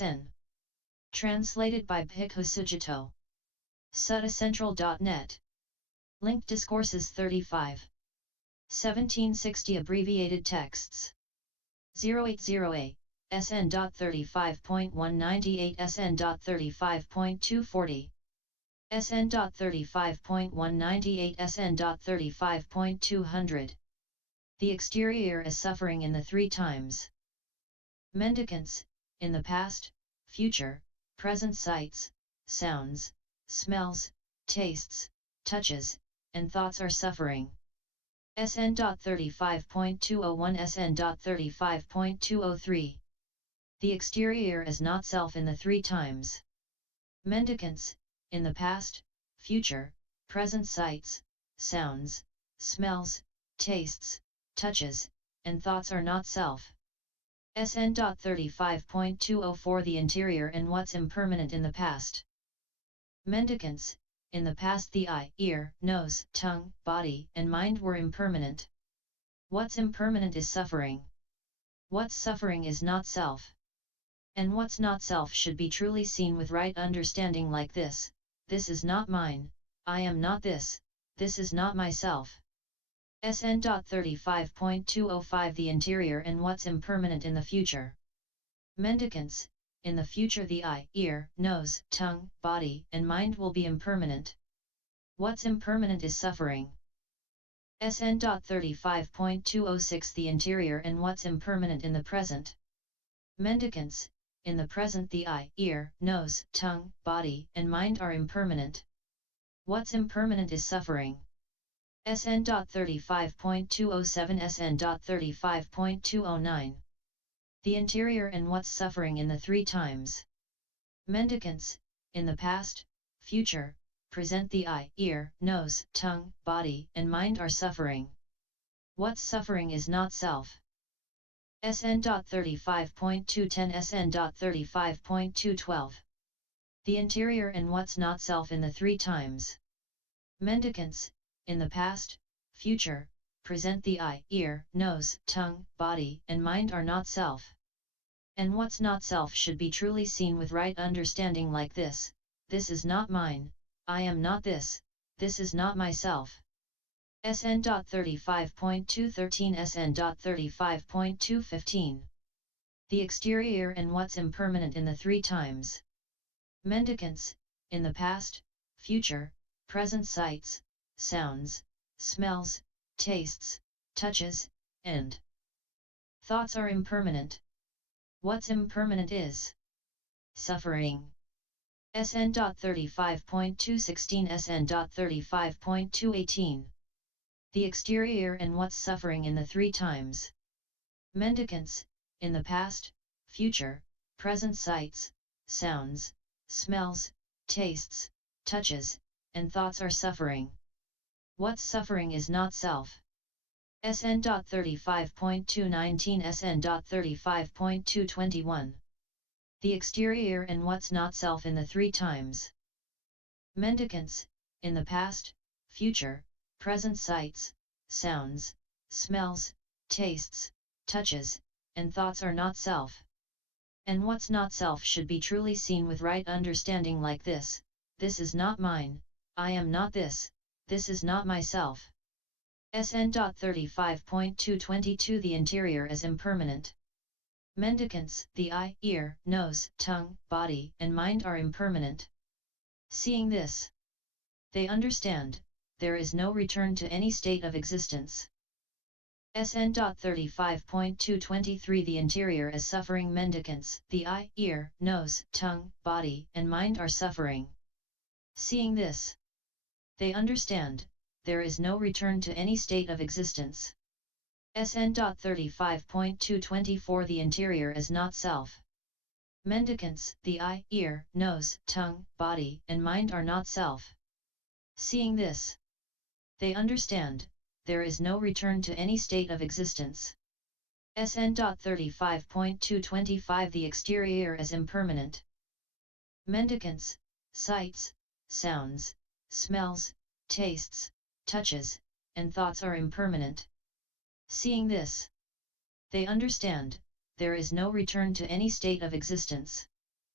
SN. Translated by Bhikkhu Sujato. Suttacentral.net. Link Discourses 35. 1760 Abbreviated Texts. 080a. SN.35.198 SN.35.240 SN.35.198 SN.35.200 The exterior is suffering in the three times. Mendicants, in the past, future, present sights, sounds, smells, tastes, touches, and thoughts are suffering. SN.35.201 SN.35.203 The exterior is not self in the three times. Mendicants, in the past, future, present sights, sounds, smells, tastes, touches, and thoughts are not self. SN.35.204 The interior and what's impermanent in the past. Mendicants, in the past the eye, ear, nose, tongue, body, and mind were impermanent. What's impermanent is suffering. What's suffering is not self. And what's not self should be truly seen with right understanding like this: this is not mine, I am not this is not myself. SN.35.205 The interior and what's impermanent in the future. Mendicants, in the future the eye, ear, nose, tongue, body, and mind will be impermanent. What's impermanent is suffering. SN.35.206 The interior and what's impermanent in the present. Mendicants, in the present the eye, ear, nose, tongue, body, and mind are impermanent. What's impermanent is suffering. SN.35.207 SN.35.209 The interior and what's suffering in the three times. Mendicants, in the past, future, present the eye, ear, nose, tongue, body, and mind are suffering. What's suffering is not self. SN.35.210 SN.35.212 The interior and what's not self in the three times. Mendicants, in the past, future, present the eye, ear, nose, tongue, body, and mind are not self. And what's not self should be truly seen with right understanding like this: this is not mine, I am not this is not myself. SN.35.213 SN.35.215 The exterior and what's impermanent in the three times. Mendicants, in the past, future, present sights, sounds, smells, tastes, touches, and thoughts are impermanent. What's impermanent is suffering. SN.35.216 SN.35.218 The exterior and what's suffering in the three times. Mendicants, in the past, future, present sights, sounds, smells, tastes, touches, and thoughts are suffering. What's suffering is not self. SN.35.219 SN.35.221 The exterior and what's not self in the three times. Mendicants, in the past, future, present sights, sounds, smells, tastes, touches, and thoughts are not self. And what's not self should be truly seen with right understanding like this: this is not mine, I am not this is not myself. SN.35.222 The interior is impermanent. Mendicants, the eye, ear, nose, tongue, body, and mind are impermanent. Seeing this, they understand, there is no return to any state of existence. SN.35.223 The interior is suffering. Mendicants, the eye, ear, nose, tongue, body, and mind are suffering. Seeing this, they understand, there is no return to any state of existence. SN.35.224 The interior is not self. Mendicants, the eye, ear, nose, tongue, body, and mind are not self. Seeing this, they understand, there is no return to any state of existence. SN.35.225 The exterior is impermanent. Mendicants, sights, sounds, smells, tastes, touches, and thoughts are impermanent. Seeing this, they understand, there is no return to any state of existence.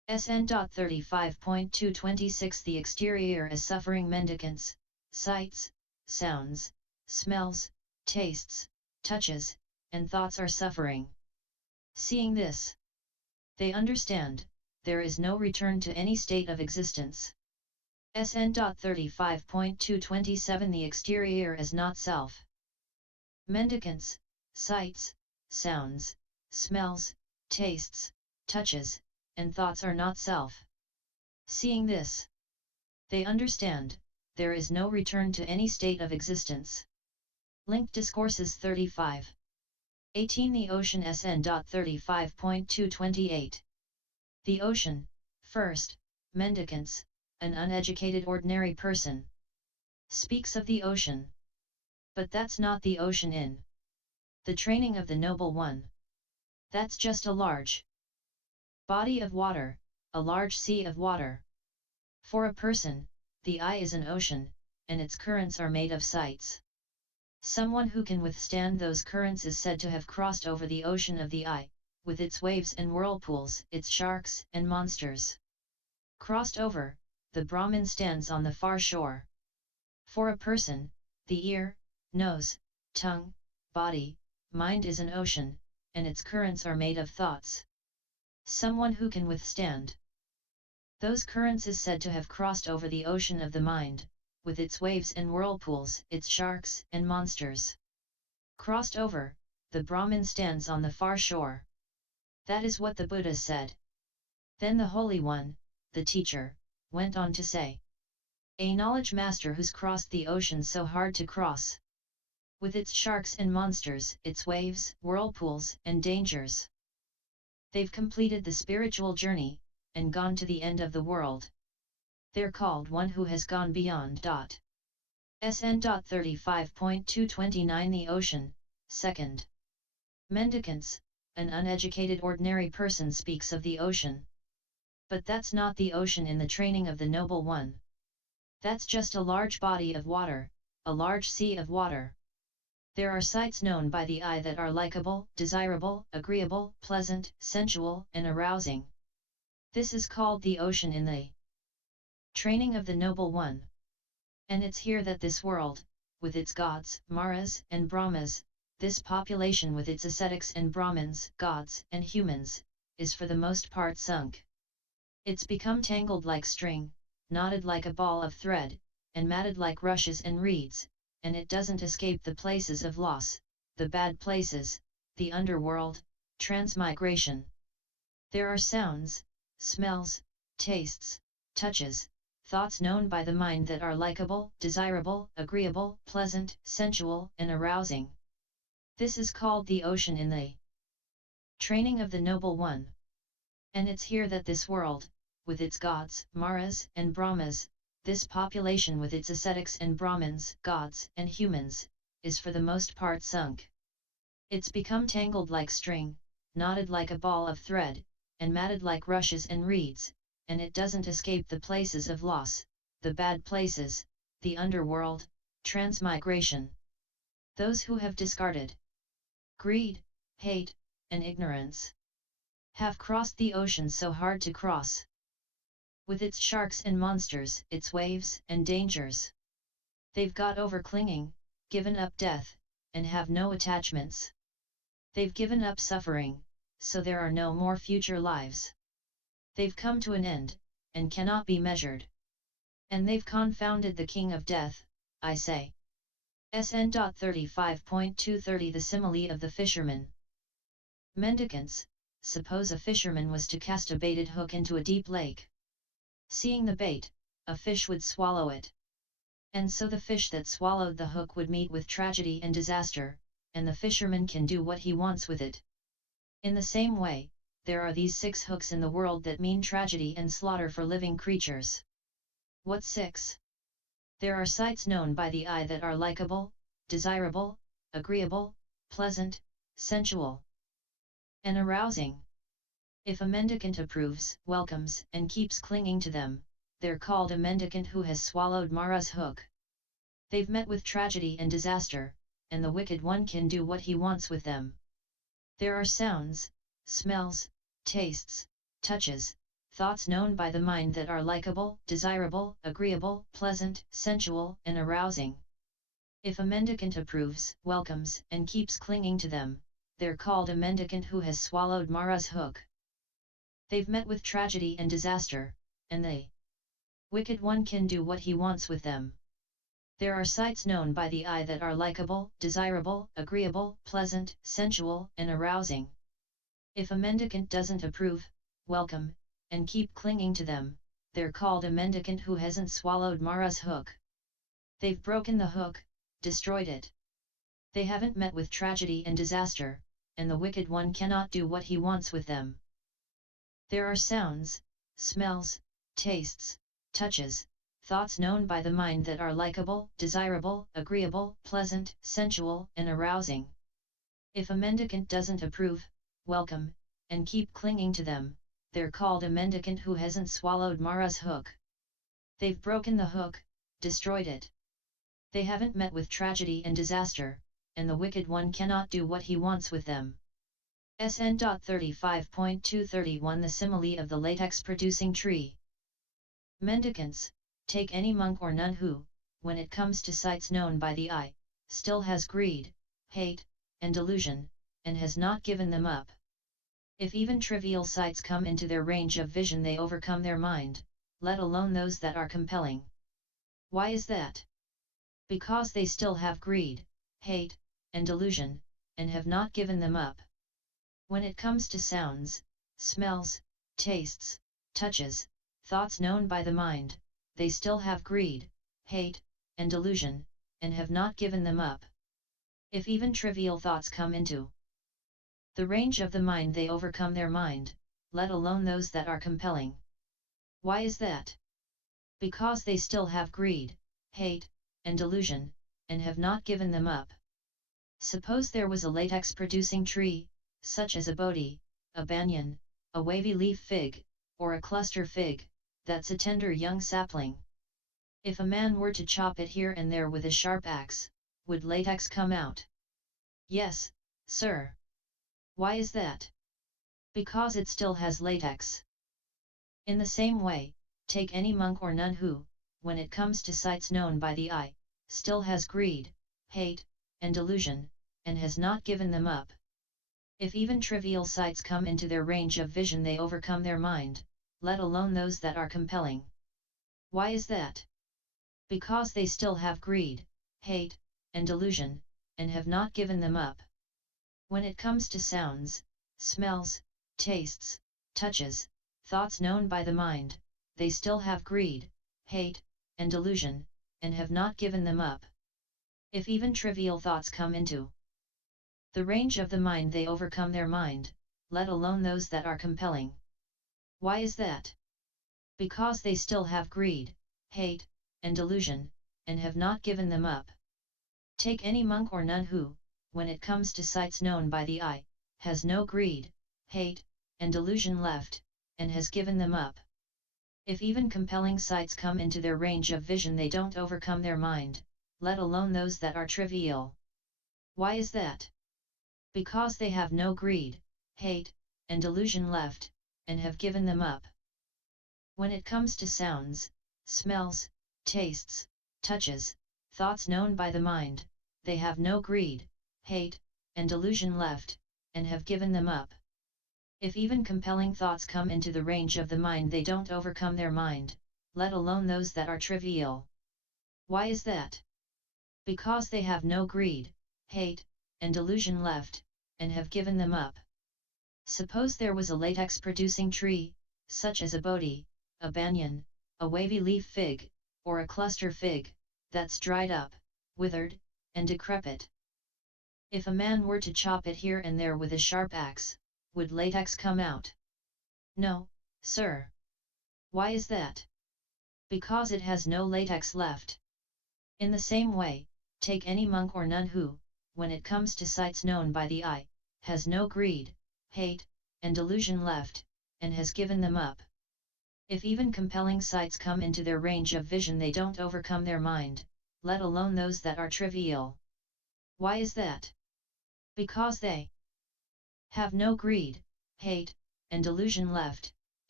SN.35.226 The exterior as suffering mendicants, sights, sounds, smells, tastes, touches, and thoughts are suffering. Seeing this, they understand, there is no return to any state of existence. SN.35.227 The exterior as not self. Mendicants, sights, sounds, smells, tastes, touches, and thoughts are not self. Seeing this, they understand, there is no return to any state of existence. Linked Discourses 35:18 The ocean SN.35.228. The ocean, first, mendicants, an uneducated ordinary person, speaks of the ocean. But that's not the ocean in the training of the Noble One. That's just a large body of water, a large sea of water. For a person, the eye is an ocean, and its currents are made of sights. Someone who can withstand those currents is said to have crossed over the ocean of the eye, with its waves and whirlpools, its sharks and monsters. Crossed over, the Brahmin stands on the far shore. For a person, the ear, nose, tongue, body, mind is an ocean, and its currents are made of thoughts. Someone who can withstand those currents is said to have crossed over the ocean of the mind, with its waves and whirlpools, its sharks and monsters. Crossed over, the Brahmin stands on the far shore. That is what the Buddha said. Then the Holy One, the teacher, went on to say, a knowledge master who's crossed the ocean so hard to cross, with its sharks and monsters, its waves, whirlpools, and dangers. They've completed the spiritual journey, and gone to the end of the world. They're called one who has gone beyond. SN.35.229 The ocean, second. Mendicants, an uneducated ordinary person speaks of the ocean. But that's not the ocean in the training of the Noble One. That's just a large body of water, a large sea of water. There are sights known by the eye that are likable, desirable, agreeable, pleasant, sensual, and arousing. This is called the ocean in the training of the Noble One. And it's here that this world, with its gods, Maras and Brahmas, this population with its ascetics and Brahmins, gods and humans, is for the most part sunk. It's become tangled like string, knotted like a ball of thread, and matted like rushes and reeds, and it doesn't escape the places of loss, the bad places, the underworld, transmigration. There are sounds, smells, tastes, touches, thoughts known by the mind that are likable, desirable, agreeable, pleasant, sensual, and arousing. This is called the ocean in the training of the Noble One. And it's here that this world, with its gods, Maras and Brahmas, this population with its ascetics and Brahmins, gods and humans, is for the most part sunk. It's become tangled like string, knotted like a ball of thread, and matted like rushes and reeds, and it doesn't escape the places of loss, the bad places, the underworld, transmigration. Those who have discarded greed, hate, and ignorance have crossed the ocean so hard to cross, with its sharks and monsters, its waves and dangers. They've got over clinging, given up death, and have no attachments. They've given up suffering, so there are no more future lives. They've come to an end, and cannot be measured. And they've confounded the king of death, I say. SN.35.230 The simile of the fisherman. Mendicants, suppose a fisherman was to cast a baited hook into a deep lake. Seeing the bait, a fish would swallow it. And so the fish that swallowed the hook would meet with tragedy and disaster, and the fisherman can do what he wants with it. In the same way, there are these 6 hooks in the world that mean tragedy and slaughter for living creatures. What 6? There are sights known by the eye that are likable, desirable, agreeable, pleasant, sensual, and arousing. If a mendicant approves, welcomes, and keeps clinging to them, they're called a mendicant who has swallowed Mara's hook. They've met with tragedy and disaster, and the wicked one can do what he wants with them. There are sounds, smells, tastes, touches, thoughts known by the mind that are likable, desirable, agreeable, pleasant, sensual, and arousing. If a mendicant approves, welcomes, and keeps clinging to them, they're called a mendicant who has swallowed Mara's hook. They've met with tragedy and disaster, and the wicked one can do what he wants with them. There are sights known by the eye that are likable, desirable, agreeable, pleasant, sensual, and arousing. If a mendicant doesn't approve, welcome, and keep clinging to them, they're called a mendicant who hasn't swallowed Mara's hook. They've broken the hook, destroyed it. They haven't met with tragedy and disaster, and the wicked one cannot do what he wants with them. There are sounds, smells, tastes, touches, thoughts known by the mind that are likable, desirable, agreeable, pleasant, sensual, and arousing. If a mendicant doesn't approve, welcome, and keep clinging to them, they're called a mendicant who hasn't swallowed Mara's hook. They've broken the hook, destroyed it. They haven't met with tragedy and disaster, and the wicked one cannot do what he wants with them. SN.35.241 The simile of the latex-producing tree. Mendicants, take any monk or nun who, when it comes to sights known by the eye, still has greed, hate, and delusion, and has not given them up. If even trivial sights come into their range of vision they overcome their mind, let alone those that are compelling. Why is that? Because they still have greed, hate, and delusion, and have not given them up. When it comes to sounds, smells, tastes, touches, thoughts known by the mind, they still have greed, hate, and delusion, and have not given them up. If even trivial thoughts come into the range of the mind they overcome their mind, let alone those that are compelling. Why is that? Because they still have greed, hate, and delusion, and have not given them up. Suppose there was a latex-producing tree, such as a bodhi, a banyan, a wavy leaf fig, or a cluster fig, that's a tender young sapling. If a man were to chop it here and there with a sharp axe, would latex come out? Yes, sir. Why is that? Because it still has latex. In the same way, take any monk or nun who, when it comes to sights known by the eye, still has greed, hate, and delusion, and has not given them up. If even trivial sights come into their range of vision they overcome their mind, let alone those that are compelling. Why is that? Because they still have greed, hate, and delusion, and have not given them up. When it comes to sounds, smells, tastes, touches, thoughts known by the mind, they still have greed, hate, and delusion, and have not given them up. If even trivial thoughts come into the range of the mind they overcome their mind, let alone those that are compelling. Why is that? Because they still have greed, hate, and delusion, and have not given them up. Take any monk or nun who, when it comes to sights known by the eye, has no greed, hate, and delusion left, and has given them up. If even compelling sights come into their range of vision they don't overcome their mind, let alone those that are trivial. Why is that? Because they have no greed, hate, and delusion left, and have given them up. When it comes to sounds, smells, tastes, touches, thoughts known by the mind, they have no greed, hate, and delusion left, and have given them up. If even compelling thoughts come into the range of the mind they don't overcome their mind, let alone those that are trivial. Why is that? Because they have no greed, hate, and delusion left, and have given them up. Suppose there was a latex-producing tree, such as a bodhi, a banyan, a wavy leaf fig, or a cluster fig, that's dried up, withered, and decrepit. If a man were to chop it here and there with a sharp axe, would latex come out? No, sir. Why is that? Because it has no latex left. In the same way, take any monk or nun who, when it comes to sights known by the eye, has no greed, hate, and delusion left, and has given them up. If even compelling sights come into their range of vision they don't overcome their mind, let alone those that are trivial. Why is that? Because they have no greed, hate, and delusion left,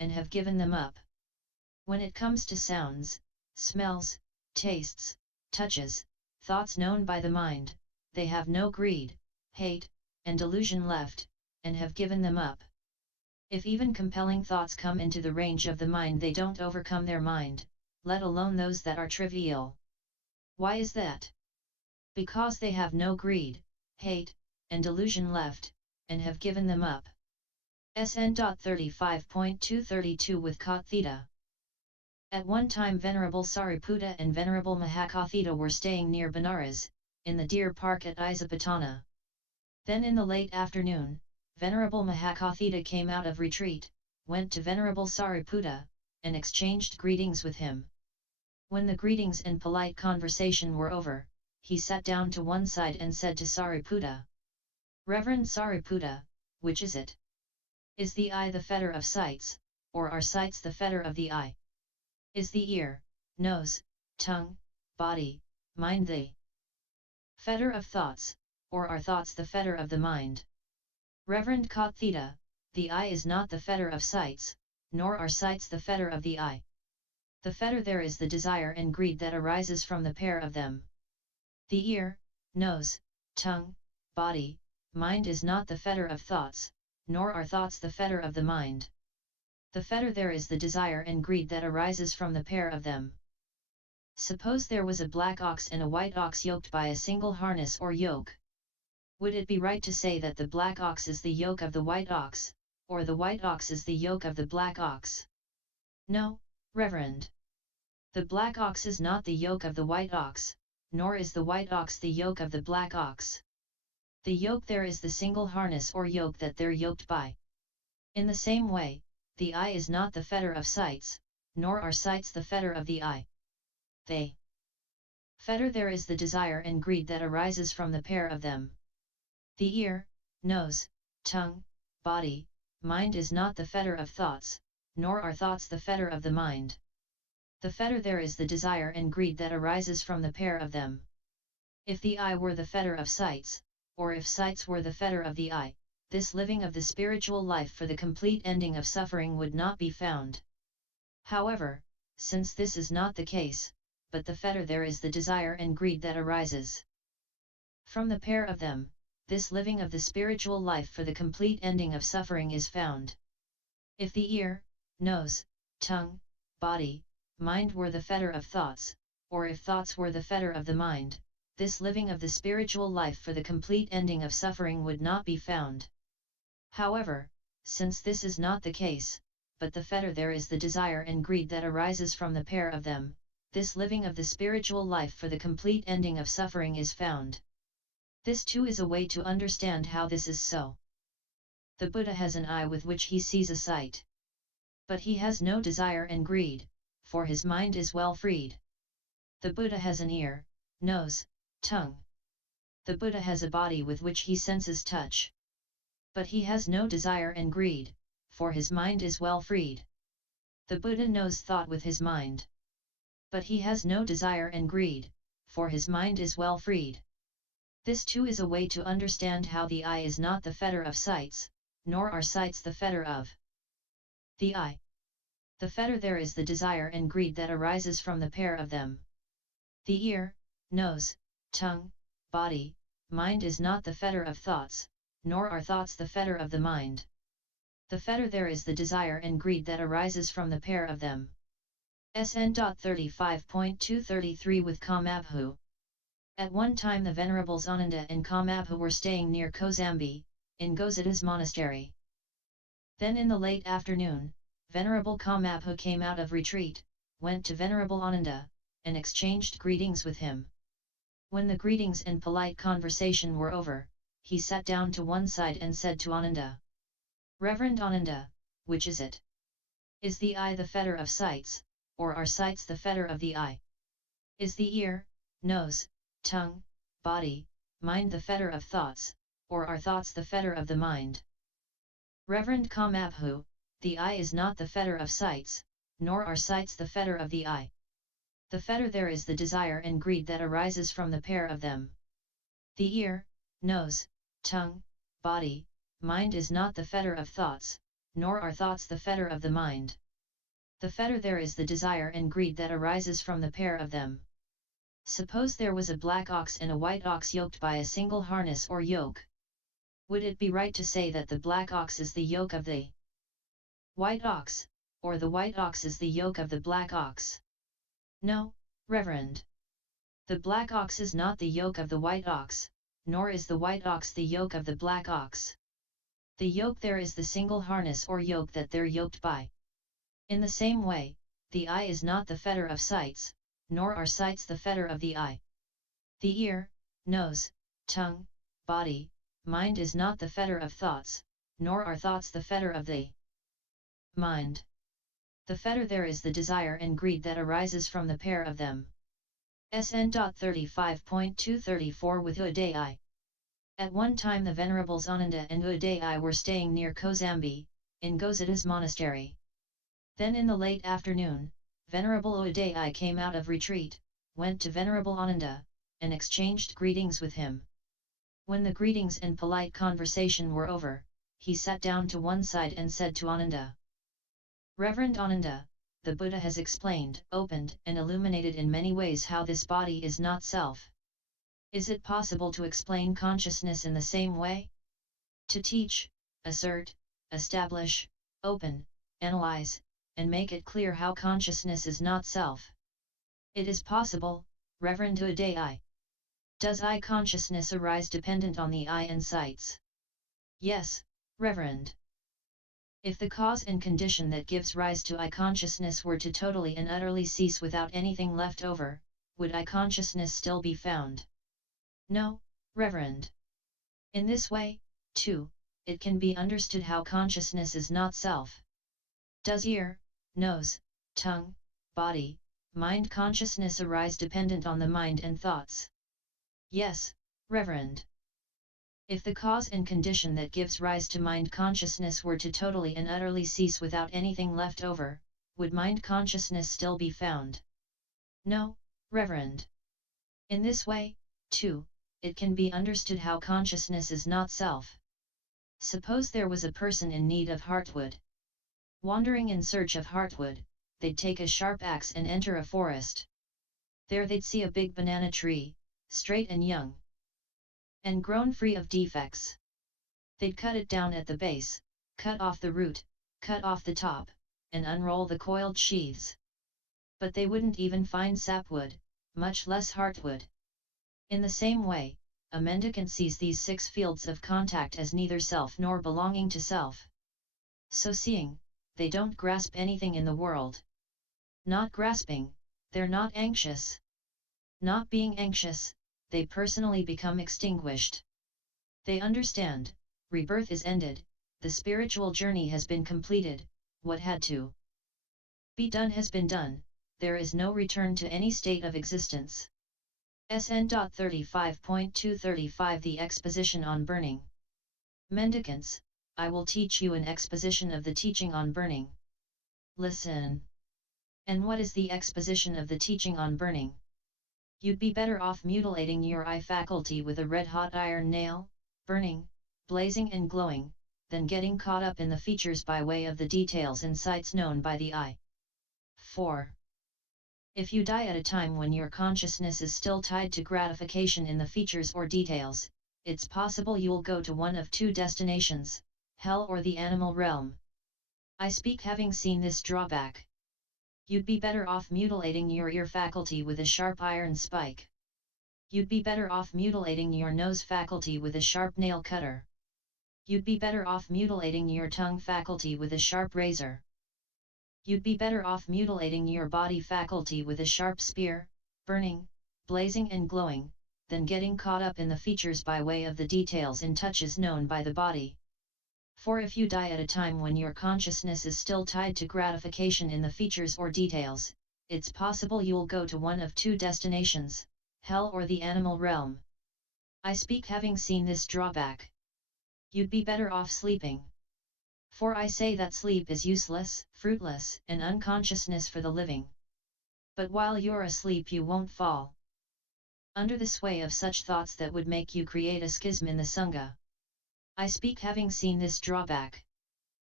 and have given them up. When it comes to sounds, smells, tastes, touches, thoughts known by the mind, they have no greed, hate, and delusion left, and have given them up. If even compelling thoughts come into the range of the mind, they don't overcome their mind, let alone those that are trivial. Why is that? Because they have no greed, hate, and delusion left, and have given them up. SN.35.232 with cot theta. At one time Venerable Sariputta and Venerable Mahakathita were staying near Benares, in the deer park at Isapatana. Then in the late afternoon, Venerable Mahakathita came out of retreat, went to Venerable Sariputta, and exchanged greetings with him. When the greetings and polite conversation were over, he sat down to one side and said to Sariputta, "Reverend Sariputta, which is it? Is the eye the fetter of sights, or are sights the fetter of the eye? Is the ear, nose, tongue, body, mind the fetter of thoughts, or are thoughts the fetter of the mind?" Reverend cot theta, the eye is not the fetter of sights, nor are sights the fetter of the eye. The fetter there is the desire and greed that arises from the pair of them. The ear, nose, tongue, body, mind is not the fetter of thoughts, nor are thoughts the fetter of the mind. The fetter there is the desire and greed that arises from the pair of them. Suppose there was a black ox and a white ox yoked by a single harness or yoke. Would it be right to say that the black ox is the yoke of the white ox, or the white ox is the yoke of the black ox? No, Reverend. The black ox is not the yoke of the white ox, nor is the white ox the yoke of the black ox. The yoke there is the single harness or yoke that they're yoked by. In the same way, the eye is not the fetter of sights, nor are sights the fetter of the eye. The fetter there is the desire and greed that arises from the pair of them. The ear, nose, tongue, body, mind is not the fetter of thoughts, nor are thoughts the fetter of the mind. The fetter there is the desire and greed that arises from the pair of them. If the eye were the fetter of sights, or if sights were the fetter of the eye, this living of the spiritual life for the complete ending of suffering would not be found. However, since this is not the case, but the fetter there is the desire and greed that arises from the pair of them, this living of the spiritual life for the complete ending of suffering is found. If the ear, nose, tongue, body, mind were the fetter of thoughts, or if thoughts were the fetter of the mind, this living of the spiritual life for the complete ending of suffering would not be found. However, since this is not the case, but the fetter there is the desire and greed that arises from the pair of them, this living of the spiritual life for the complete ending of suffering is found. This too is a way to understand how this is so. The Buddha has an eye with which he sees a sight. But he has no desire and greed, for his mind is well freed. The Buddha has an ear, nose, tongue. The Buddha has a body with which he senses touch. But he has no desire and greed, for his mind is well freed. The Buddha knows thought with his mind. But he has no desire and greed, for his mind is well freed. This too is a way to understand how the eye is not the fetter of sights, nor are sights the fetter of the eye. The fetter there is the desire and greed that arises from the pair of them. The ear, nose, tongue, body, mind is not the fetter of thoughts, nor are thoughts the fetter of the mind. The fetter there is the desire and greed that arises from the pair of them. SN.35.233 with Kamabhu. At one time the Venerables Ananda and Kamabhu were staying near Kozambi, in Gozada's monastery. Then in the late afternoon, Venerable Kamabhu came out of retreat, went to Venerable Ananda, and exchanged greetings with him. When the greetings and polite conversation were over, he sat down to one side and said to Ananda, "Reverend Ananda, which is it? Is the eye the fetter of sights, or are sights the fetter of the eye? Is the ear, nose, tongue, body, mind the fetter of thoughts, or are thoughts the fetter of the mind?" Reverend Kamabhu, the eye is not the fetter of sights, nor are sights the fetter of the eye. The fetter there is the desire and greed that arises from the pair of them. The ear, nose, tongue, body, mind is not the fetter of thoughts, nor are thoughts the fetter of the mind. The fetter there is the desire and greed that arises from the pair of them. Suppose there was a black ox and a white ox yoked by a single harness or yoke. Would it be right to say that the black ox is the yoke of the white ox, or the white ox is the yoke of the black ox? No, Reverend. The black ox is not the yoke of the white ox, nor is the white ox the yoke of the black ox. The yoke there is the single harness or yoke that they're yoked by. In the same way, the eye is not the fetter of sights, nor are sights the fetter of the eye. The ear, nose, tongue, body, mind is not the fetter of thoughts, nor are thoughts the fetter of the mind. The fetter there is the desire and greed that arises from the pair of them. SN.35.234 with Udayi. At one time the Venerables Ananda and Udayi were staying near Kozambi, in Gosada's monastery. Then in the late afternoon, Venerable Udayi came out of retreat, went to Venerable Ananda, and exchanged greetings with him. When the greetings and polite conversation were over, he sat down to one side and said to Ananda, "Reverend Ananda, the Buddha has explained, opened and illuminated in many ways how this body is not self. Is it possible to explain consciousness in the same way? To teach, assert, establish, open, analyze, and make it clear how consciousness is not self. It is possible, Reverend Udayi. Does eye consciousness arise dependent on the eye and sights? Yes, Reverend. If the cause and condition that gives rise to eye consciousness were to totally and utterly cease without anything left over, would eye consciousness still be found? No, Reverend. In this way, too, it can be understood how consciousness is not self. Does ear, nose, tongue, body, mind consciousness arise dependent on the mind and thoughts? Yes, Reverend. If the cause and condition that gives rise to mind consciousness were to totally and utterly cease without anything left over, would mind consciousness still be found? No, Reverend. In this way, too, it can be understood how consciousness is not self. Suppose there was a person in need of heartwood. Wandering in search of heartwood, they'd take a sharp axe and enter a forest. There they'd see a big banana tree, straight and young, and grown free of defects. They'd cut it down at the base, cut off the root, cut off the top, and unroll the coiled sheaths. But they wouldn't even find sapwood, much less heartwood. In the same way, a mendicant sees these 6 fields of contact as neither self nor belonging to self. So seeing, they don't grasp anything in the world. Not grasping, they're not anxious. Not being anxious, they personally become extinguished. They understand, rebirth is ended, the spiritual journey has been completed, what had to be done has been done, there is no return to any state of existence. SN.35.235 The Exposition on Burning. Mendicants, I will teach you an exposition of the teaching on burning. Listen. And what is the exposition of the teaching on burning? You'd be better off mutilating your eye faculty with a red-hot iron nail, burning, blazing and glowing, than getting caught up in the features by way of the details and sights known by the eye. 4. If you die at a time when your consciousness is still tied to gratification in the features or details, it's possible you'll go to one of 2 destinations, hell or the animal realm. I speak having seen this drawback. You'd be better off mutilating your ear faculty with a sharp iron spike. You'd be better off mutilating your nose faculty with a sharp nail cutter. You'd be better off mutilating your tongue faculty with a sharp razor. You'd be better off mutilating your body faculty with a sharp spear, burning, blazing and glowing, than getting caught up in the features by way of the details and touches known by the body. For if you die at a time when your consciousness is still tied to gratification in the features or details, it's possible you'll go to one of 2 destinations, hell or the animal realm. I speak having seen this drawback. You'd be better off sleeping. For I say that sleep is useless, fruitless, and unconsciousness for the living. But while you're asleep you won't fall under the sway of such thoughts that would make you create a schism in the Sangha. I speak having seen this drawback.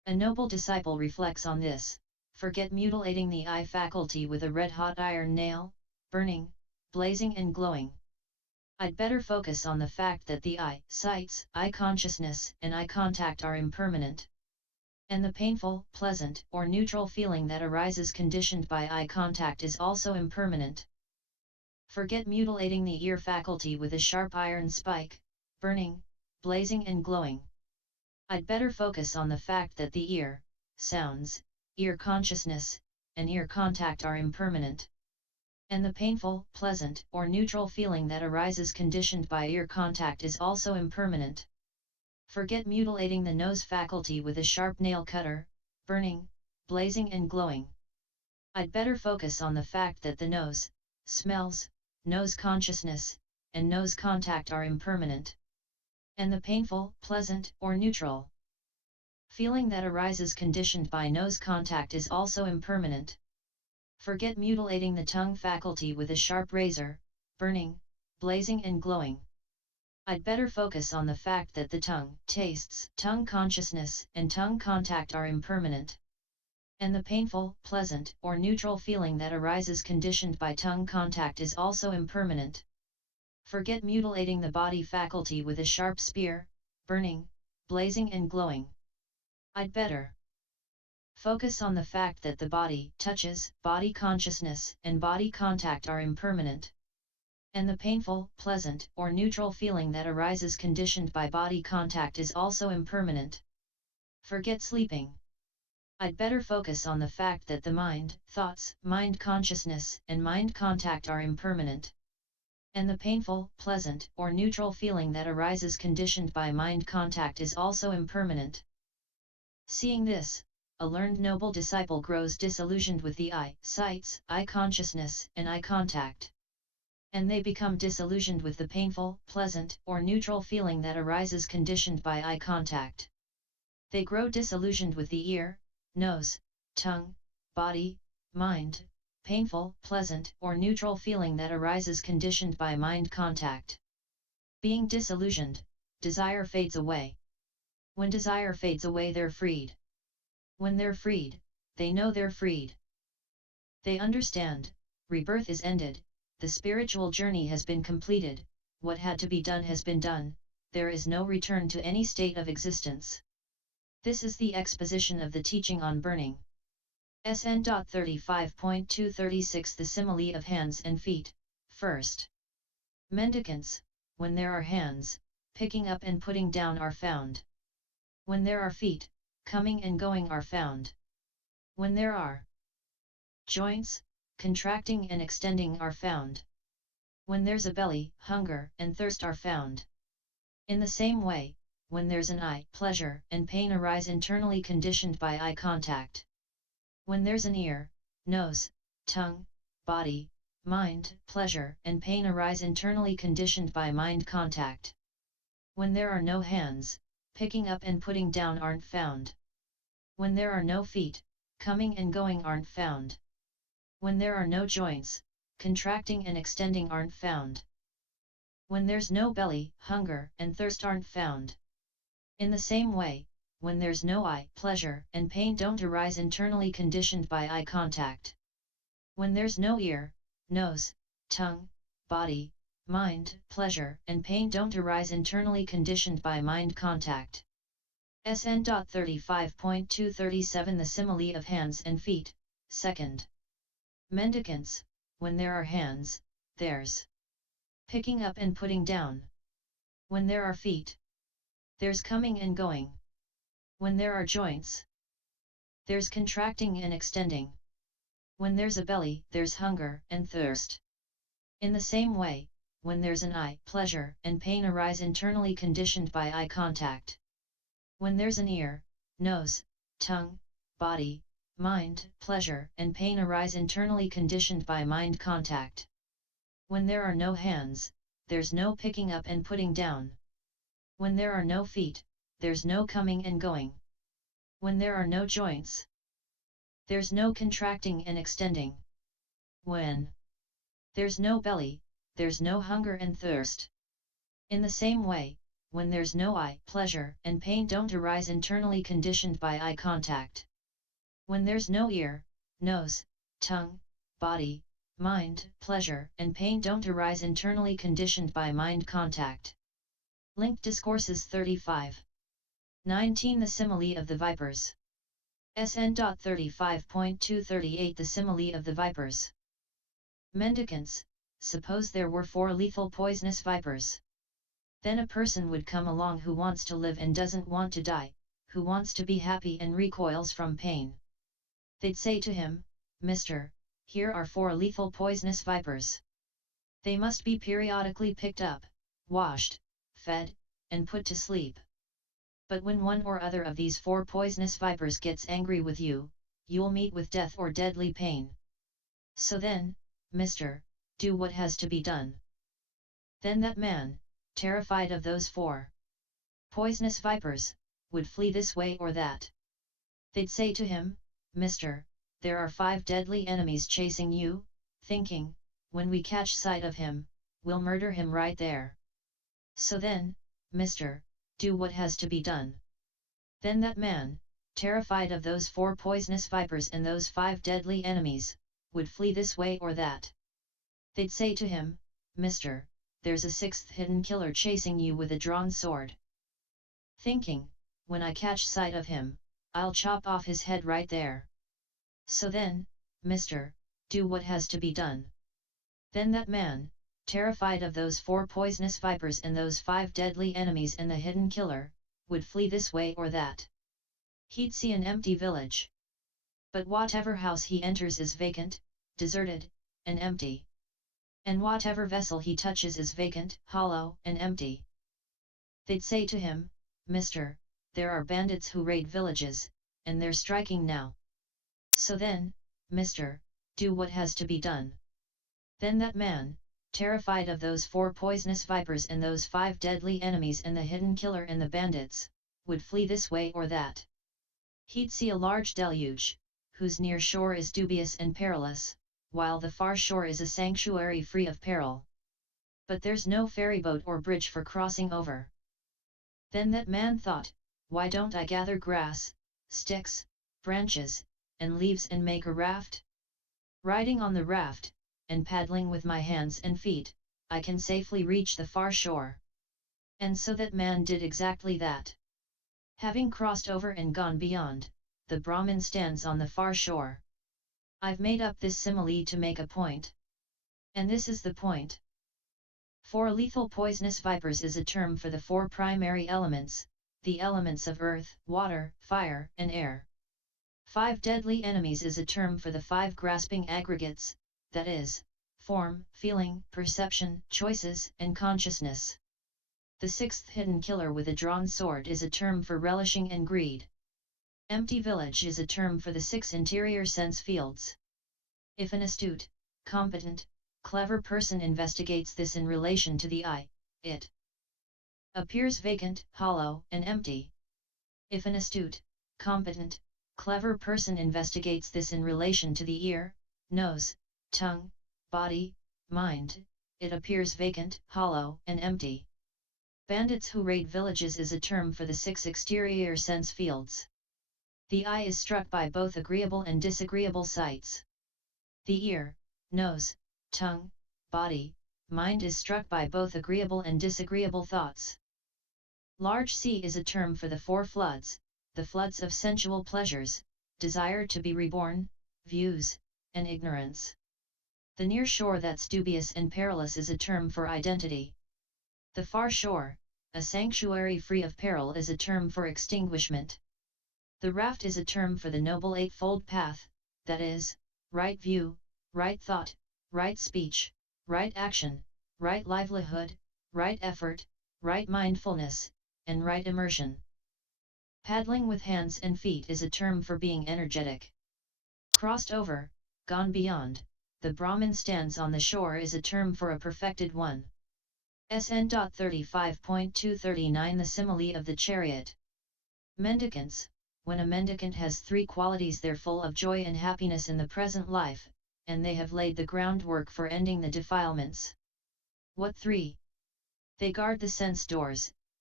A noble disciple reflects on this: forget mutilating the eye faculty with a red-hot iron nail, burning, blazing and glowing. I'd better focus on the fact that the eye, sights, eye consciousness and eye contact are impermanent. And the painful, pleasant, or neutral feeling that arises conditioned by eye contact is also impermanent. Forget mutilating the ear faculty with a sharp iron spike, burning, blazing and glowing. I'd better focus on the fact that the ear, sounds, ear consciousness, and ear contact are impermanent. And the painful, pleasant, or neutral feeling that arises conditioned by ear contact is also impermanent. Forget mutilating the nose faculty with a sharp nail cutter, burning, blazing and glowing. I'd better focus on the fact that the nose, smells, nose consciousness, and nose contact are impermanent. And the painful, pleasant, or neutral feeling that arises conditioned by nose contact is also impermanent. Forget mutilating the tongue faculty with a sharp razor, burning, blazing and glowing. I'd better focus on the fact that the tongue, tastes, tongue consciousness, and tongue contact are impermanent. And the painful, pleasant, or neutral feeling that arises conditioned by tongue contact is also impermanent. Forget mutilating the body faculty with a sharp spear, burning, blazing and glowing. I'd better focus on the fact that the body, touches, body consciousness, and body contact are impermanent. And the painful, pleasant, or neutral feeling that arises conditioned by body contact is also impermanent. Forget sleeping. I'd better focus on the fact that the mind, thoughts, mind consciousness, and mind contact are impermanent. And the painful, pleasant, or neutral feeling that arises conditioned by mind contact is also impermanent. Seeing this, a learned noble disciple grows disillusioned with the eye, sights, eye consciousness, and eye contact. And they become disillusioned with the painful, pleasant, or neutral feeling that arises conditioned by eye contact. They grow disillusioned with the ear, nose, tongue, body, mind, painful, pleasant, or neutral feeling that arises conditioned by mind contact. Being disillusioned, desire fades away. When desire fades away, they're freed. When they're freed, they know they're freed. They understand, rebirth is ended, the spiritual journey has been completed, what had to be done has been done, there is no return to any state of existence. This is the exposition of the teaching on burning. SN.35.236 The simile of hands and feet. First, mendicants, when there are hands, picking up and putting down are found. When there are feet, coming and going are found. When there are joints, contracting and extending are found. When there's a belly, hunger and thirst are found. In the same way, when there's an eye, pleasure and pain arise internally conditioned by eye contact. When there's an ear, nose, tongue, body, mind, pleasure and pain arise internally conditioned by mind contact. When there are no hands, picking up and putting down aren't found. When there are no feet, coming and going aren't found. When there are no joints, contracting and extending aren't found. When there's no belly, hunger and thirst aren't found. In the same way, when there's no eye, pleasure and pain don't arise internally conditioned by eye contact. When there's no ear, nose, tongue, body, mind, pleasure and pain don't arise internally conditioned by mind contact. SN.35.237 The simile of hands and feet. Second, mendicants, when there are hands, there's picking up and putting down. When there are feet, there's coming and going. When there are joints, there's contracting and extending. When there's a belly, there's hunger and thirst. In the same way, when there's an eye, pleasure and pain arise internally conditioned by eye contact. When there's an ear, nose, tongue, body, mind, pleasure and pain arise internally conditioned by mind contact. When there are no hands, there's no picking up and putting down. When there are no feet, there's no coming and going. When there are no joints, there's no contracting and extending. When there's no belly, there's no hunger and thirst. In the same way, when there's no eye, pleasure and pain don't arise internally conditioned by eye contact. When there's no ear, nose, tongue, body, mind, pleasure and pain don't arise internally conditioned by mind contact. Linked Discourses 35.19 The Simile of the Vipers. SN.35.238 The Simile of the Vipers. Mendicants, suppose there were 4 lethal poisonous vipers. Then a person would come along who wants to live and doesn't want to die, who wants to be happy and recoils from pain. They'd say to him, "Mister, here are 4 lethal poisonous vipers. They must be periodically picked up, washed, fed, and put to sleep. But when one or other of these 4 poisonous vipers gets angry with you, you'll meet with death or deadly pain. So then, mister, do what has to be done." Then that man, terrified of those 4 poisonous vipers, would flee this way or that. They'd say to him, "Mister, there are 5 deadly enemies chasing you," thinking, "When we catch sight of him, we'll murder him right there. So then, mister, do what has to be done." Then that man, terrified of those 4 poisonous vipers and those 5 deadly enemies, would flee this way or that. They'd say to him, "Mister, there's a 6th hidden killer chasing you with a drawn sword." Thinking, "When I catch sight of him, I'll chop off his head right there. So then, mister, do what has to be done." Then that man, terrified of those 4 poisonous vipers and those 5 deadly enemies and the hidden killer, would flee this way or that. He'd see an empty village. But whatever house he enters is vacant, deserted, and empty. And whatever vessel he touches is vacant, hollow, and empty. They'd say to him, "Mister, there are bandits who raid villages, and they're striking now. So then, mister, do what has to be done." Then that man, terrified of those 4 poisonous vipers and those 5 deadly enemies and the hidden killer and the bandits, would flee this way or that. He'd see a large deluge, whose near shore is dubious and perilous, while the far shore is a sanctuary free of peril. But there's no ferryboat or bridge for crossing over. Then that man thought, "Why don't I gather grass, sticks, branches, and leaves and make a raft? Riding on the raft, and paddling with my hands and feet, I can safely reach the far shore." And so that man did exactly that. Having crossed over and gone beyond, the Brahmin stands on the far shore. I've made up this simile to make a point. And this is the point. 4 lethal poisonous vipers is a term for the 4 primary elements, the elements of earth, water, fire, and air. 5 deadly enemies is a term for the 5 grasping aggregates, that is, form, feeling, perception, choices, and consciousness. The 6th hidden killer with a drawn sword is a term for relishing and greed. Empty village is a term for the 6 interior sense fields. If an astute, competent, clever person investigates this in relation to the eye, it appears vacant, hollow, and empty. If an astute, competent, clever person investigates this in relation to the ear, nose, tongue, body, mind, it appears vacant, hollow, and empty. Bandits who raid villages is a term for the 6 exterior sense fields. The eye is struck by both agreeable and disagreeable sights. The ear, nose, tongue, body, mind is struck by both agreeable and disagreeable thoughts. Large sea is a term for the 4 floods, the floods of sensual pleasures, desire to be reborn, views, and ignorance. The near shore that's dubious and perilous is a term for identity. The far shore, a sanctuary free of peril, is a term for extinguishment. The raft is a term for the Noble Eightfold Path, that is, right view, right thought, right speech, right action, right livelihood, right effort, right mindfulness, and right immersion. Paddling with hands and feet is a term for being energetic. Crossed over, gone beyond, the Brahmin stands on the shore is a term for a perfected one. SN.35.239 The Simile of the Chariot. Mendicants. When a mendicant has 3 qualities, they're full of joy and happiness in the present life, and they have laid the groundwork for ending the defilements. What 3? They guard the sense doors,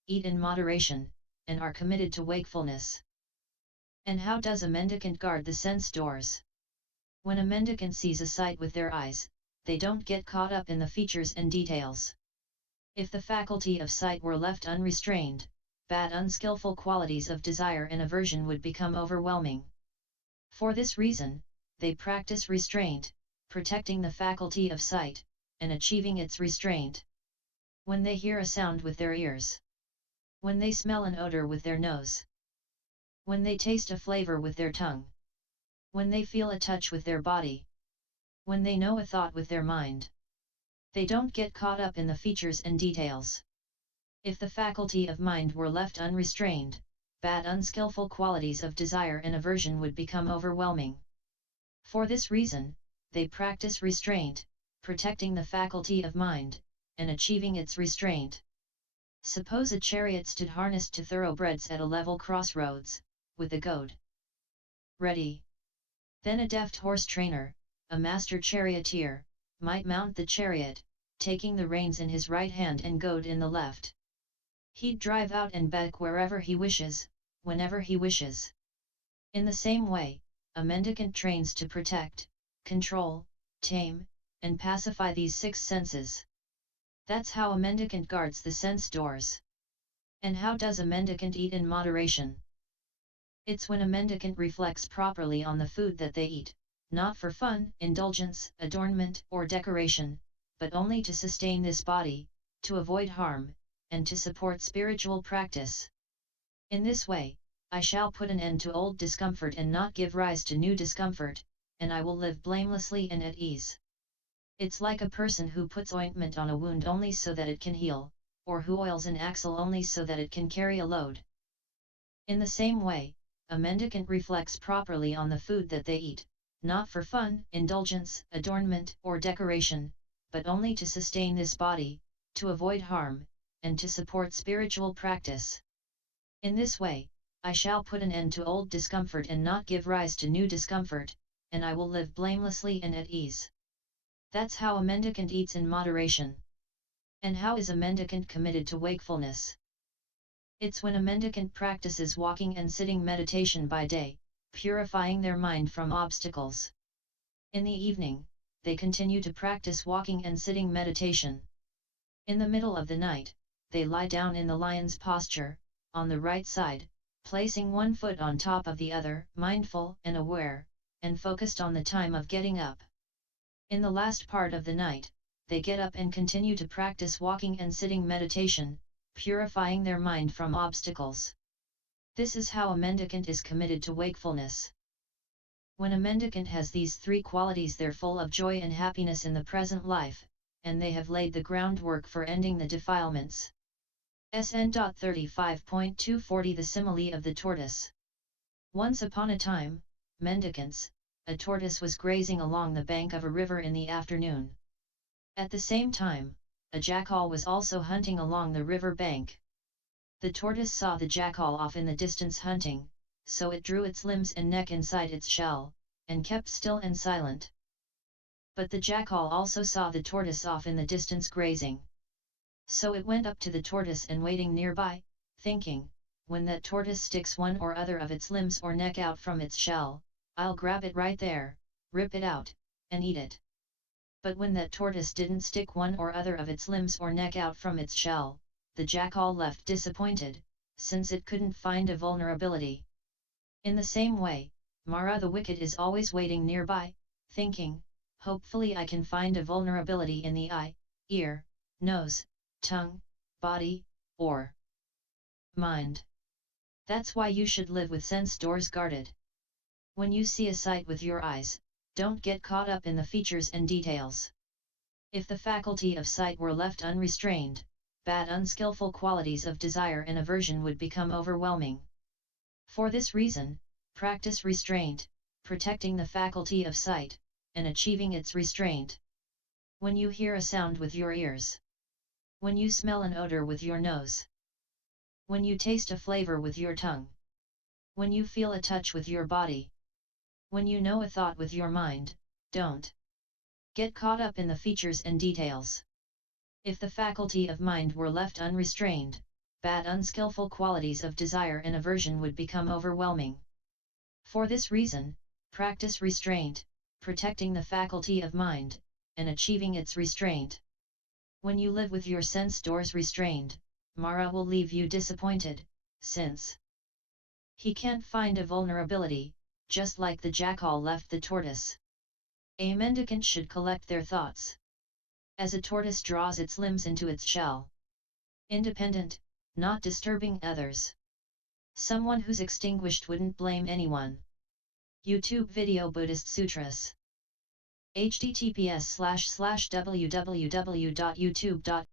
eat in moderation, and are committed to wakefulness. And how does a mendicant guard the sense doors? When a mendicant sees a sight with their eyes, they don't get caught up in the features and details. If the faculty of sight were left unrestrained, bad unskillful qualities of desire and aversion would become overwhelming. For this reason, they practice restraint, protecting the faculty of sight, and achieving its restraint. When they hear a sound with their ears, when they smell an odor with their nose, when they taste a flavor with their tongue, when they feel a touch with their body, when they know a thought with their mind, they don't get caught up in the features and details. If the faculty of mind were left unrestrained, bad unskillful qualities of desire and aversion would become overwhelming. For this reason, they practice restraint, protecting the faculty of mind, and achieving its restraint. Suppose a chariot stood harnessed to thoroughbreds at a level crossroads, with a goad ready. Then a deft horse trainer, a master charioteer, might mount the chariot, taking the reins in his right hand and goad in the left. He'd drive out and back wherever he wishes, whenever he wishes. In the same way, a mendicant trains to protect, control, tame, and pacify these six senses. That's how a mendicant guards the sense doors. And how does a mendicant eat in moderation? It's when a mendicant reflects properly on the food that they eat, not for fun, indulgence, adornment, or decoration, but only to sustain this body, to avoid harm, and to support spiritual practice. In this way, I shall put an end to old discomfort and not give rise to new discomfort, and I will live blamelessly and at ease. It's like a person who puts ointment on a wound only so that it can heal, or who oils an axle only so that it can carry a load. In the same way, a mendicant reflects properly on the food that they eat, not for fun, indulgence, adornment, or decoration, but only to sustain this body, to avoid harm, and to support spiritual practice. In this way, I shall put an end to old discomfort and not give rise to new discomfort, and I will live blamelessly and at ease. That's how a mendicant eats in moderation. And how is a mendicant committed to wakefulness? It's when a mendicant practices walking and sitting meditation by day, purifying their mind from obstacles. In the evening, they continue to practice walking and sitting meditation. In the middle of the night, they lie down in the lion's posture, on the right side, placing one foot on top of the other, mindful and aware, and focused on the time of getting up. In the last part of the night, they get up and continue to practice walking and sitting meditation, purifying their mind from obstacles. This is how a mendicant is committed to wakefulness. When a mendicant has these three qualities, they're full of joy and happiness in the present life, and they have laid the groundwork for ending the defilements. SN.35.240 The simile of the tortoise. Once upon a time, mendicants, a tortoise was grazing along the bank of a river in the afternoon. At the same time, a jackal was also hunting along the river bank. The tortoise saw the jackal off in the distance hunting, so it drew its limbs and neck inside its shell, and kept still and silent. But the jackal also saw the tortoise off in the distance grazing. So it went up to the tortoise and waiting nearby, thinking, when that tortoise sticks one or other of its limbs or neck out from its shell, I'll grab it right there, rip it out, and eat it. But when that tortoise didn't stick one or other of its limbs or neck out from its shell, the jackal left disappointed, since it couldn't find a vulnerability. In the same way, Mara the wicked is always waiting nearby, thinking, hopefully I can find a vulnerability in the eye, ear, nose, tongue, body, or mind. That's why you should live with sense doors guarded. When you see a sight with your eyes, don't get caught up in the features and details. If the faculty of sight were left unrestrained, bad unskillful qualities of desire and aversion would become overwhelming. For this reason, practice restraint, protecting the faculty of sight, and achieving its restraint. When you hear a sound with your ears, when you smell an odor with your nose, when you taste a flavor with your tongue, when you feel a touch with your body, when you know a thought with your mind, don't get caught up in the features and details. If the faculty of mind were left unrestrained, bad unskillful qualities of desire and aversion would become overwhelming. For this reason, practice restraint, protecting the faculty of mind, and achieving its restraint. When you live with your sense doors restrained, Mara will leave you disappointed, since he can't find a vulnerability, just like the jackal left the tortoise. A mendicant should collect their thoughts, as a tortoise draws its limbs into its shell. Independent, not disturbing others. Someone who's extinguished wouldn't blame anyone. YouTube video Buddhist Sutras. https://www.youtube.com